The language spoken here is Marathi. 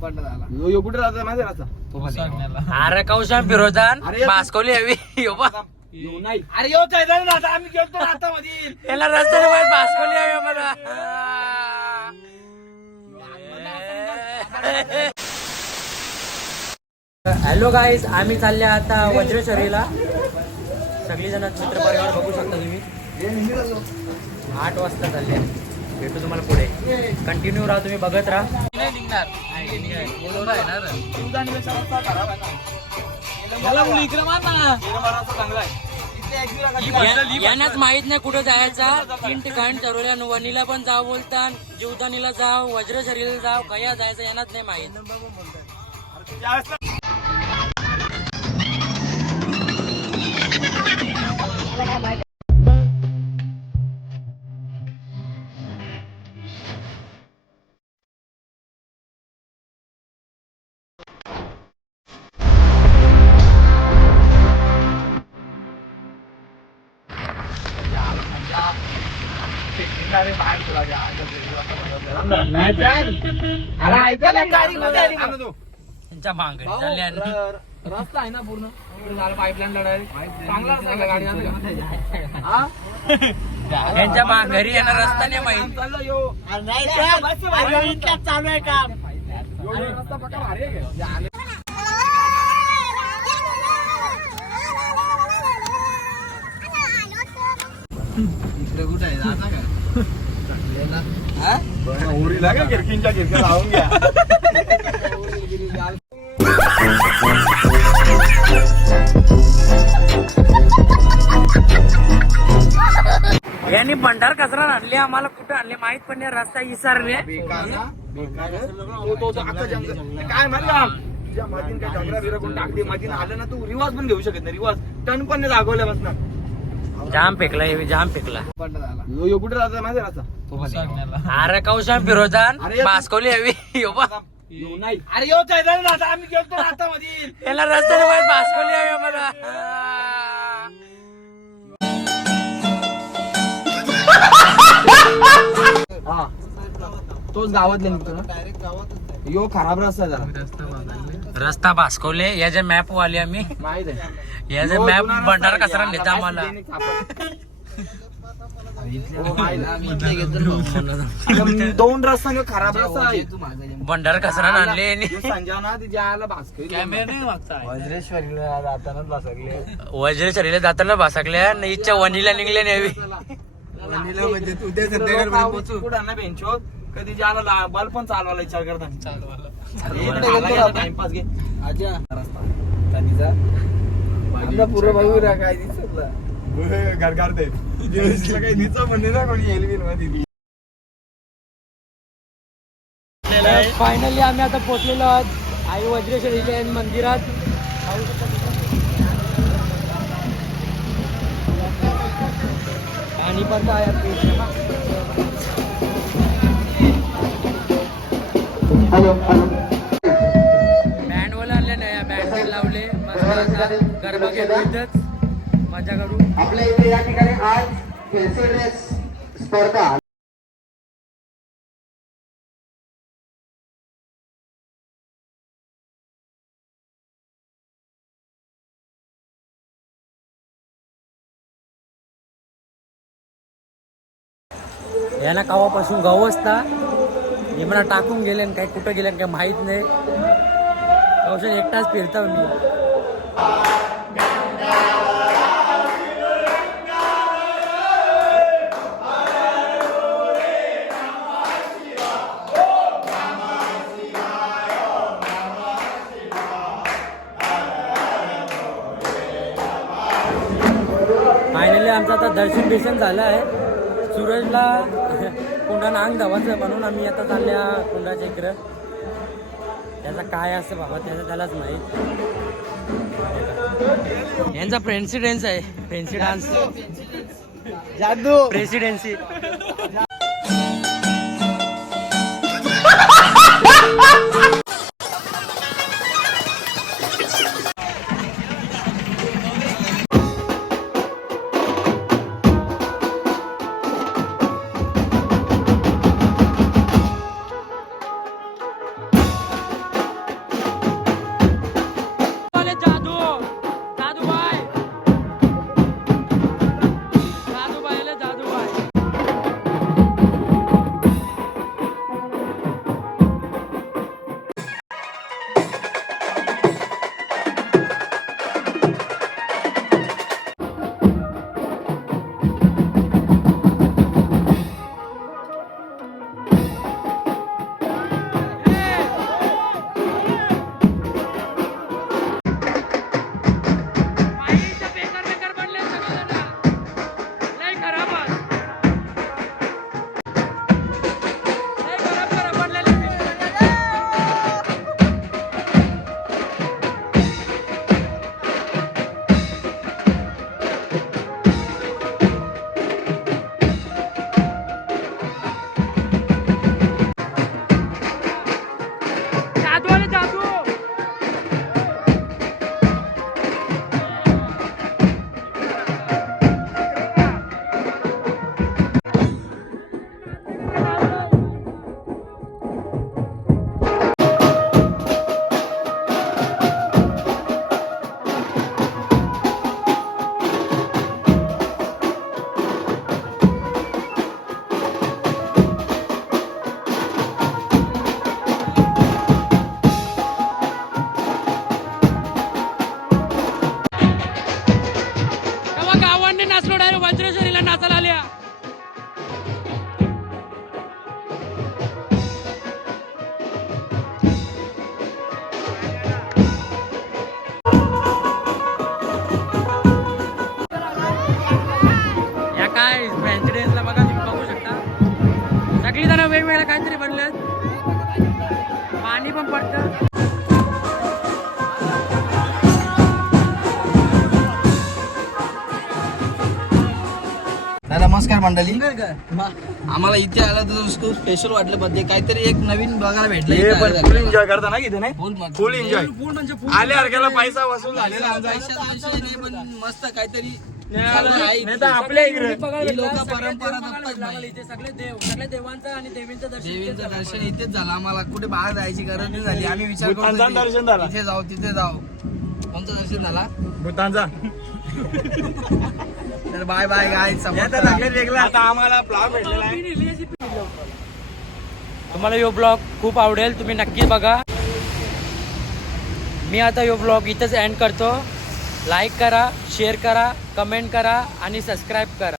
यो कुठे राहतो माहिती राहता अरे कौशाम फिरोजान मास्कोली हवी नाही. अरे यो आम्ही गेलतो रातामध्ये याला रस्त्याने माहित मास्कोली हवी आम्हाला. हॅलो गाईज, आम्ही चालले आता वज्रेश्वरीला. सगळी जण मित्र परिवार बघू शकता तुम्ही. 8 वाजता चालले. भेटू तुम्हाला पुढे. कंटिन्यू राहा, तुम्ही बघत राहा. यांनाच माहित नाही कुठं जायचा. 3 ठिकाण ठरवल्या. वणीला पण जाव बोलतात, जीवदानीला जाव, वज्रेश्वरीला जाव, कया जायचं यांनाच नाही माहित. त्यांच्या मागे रस्ता आहे ना पूर्ण पाईपलाईन लढाई चांगला रस्ता आहे गाडी. त्यांच्या घरी येणार रस्ता नाही माहित. चालू आहे काम. रस्ता पक्का भारी आहे. इकडे कुठे आहे जाता का उरीला का खिडकींच्या खिडक्या लावून घ्या. यांनी भंडार कचरा आणले, आम्हाला कुठे आणले माहित पण नाही. रस्ता विसरले. काय म्हणला तुझ्या मधीन काय डोंगरा बिरा कोण टाकली मधीन आलं ना, तू रिवाज पण घेऊ शकत नाही. रिवाज टन पण नाही दाखवल्या बसणार. जाम फेकला जाम फेकला. यो कुठे राहतो माहिती राहता. अरे कौशाम फिरोजान मास्कोली हवी नाही. अरे यो आम्ही गेलतो रातामध्ये. याला रस्त्याने माहित मास्कोली हवी आम्हाला. हा तोच गावातले निघतो ना डायरेक्ट गावातच. यो खराब रस्ता जरा. रस्ता भास्कोले याचे मॅप वाले आम्ही माहित आहे. याचे मॅप भंडार कचरा नेता आम्हाला. दोन रस्ता खराब रस्ता आहे. भंडार कचरा आणले संजना तिच्या भास्कर वज्रेश्वरीला जातानाच भासकले. वज्रेश्वरीला जाताना भासकल्या इच्छा वणीला निघल्या नाही. म्हणजे उद्या संध्याकाळी कुठं ना बेंचो कधी ज्याला बल पण चालवायला विचार करता. टाइमपास घे आजा रस्ता पूर्ण बघू काय दिसत घर काढते काही दिसत म्हणते ना कोणी एलबीन मध्ये. फायनली आम्ही आता पोहोचलेलो आहोत आई वज्रेश्वरी मंदिरात. आणि पण काय बँडवाला आणले नाही. बँड लावले मस्त गरबा घेतो इथंच मजा करू. आपल्या इथे या ठिकाणी आज फॅन्सी ड्रेस स्पर्धा यांना कावापासून गाव असता हे मला टाकून गेले काही कुठं गेले काही माहित नाही. गावशान एकटाच फिरता मी. फायनली आमचं आता दर्शन झालं आहे. सूरजला कुंडानं अंग धावायचं म्हणून आम्ही आता चालल्या कुंडाच्या इकडं. त्याचा काय असतं बाबा त्याचं त्यालाच माहीत. यांचा प्रेसिडेन्स आहे. फ्रेंसी डान्स जादू प्रेसिडेन्सी. नमस्कार मंडळी. आम्हाला इथे आला तर स्पेशल वाटलं मध्ये काहीतरी एक नवीन बघायला भेटलं. फुल एन्जॉय करता ना इथे नाही फुल एन्जॉय आले हरक्याला पैसा वसूल झालेला आमचा. पण मस्त काहीतरी नाही तर आपल्या इकडे लोक परंपरा जपतात बाई. इथे सगळे देव सगळ्या देवांचं आणि देवींचं देवींचं दर्शन इथेच झालं. आम्हाला कुठे बाहेर जायची गरज नाही झाली. आम्ही विचार भूतांचं दर्शन झालं. इथे जाऊ तिथे जाऊ. कोणतं दर्शन झाला? भूतांचा तर बाय बाय गाईज. आता आम्हाला प्लॉट भेटलेला आहे. तुम्हाला यो ब्लॉग खूप आवडेल, तुम्ही नक्की बघा. मी आता यो ब्लॉग इथंच एंड करतो. लाईक करा, शेअर करा, कमेंट करा आणि सबस्क्राईब करा.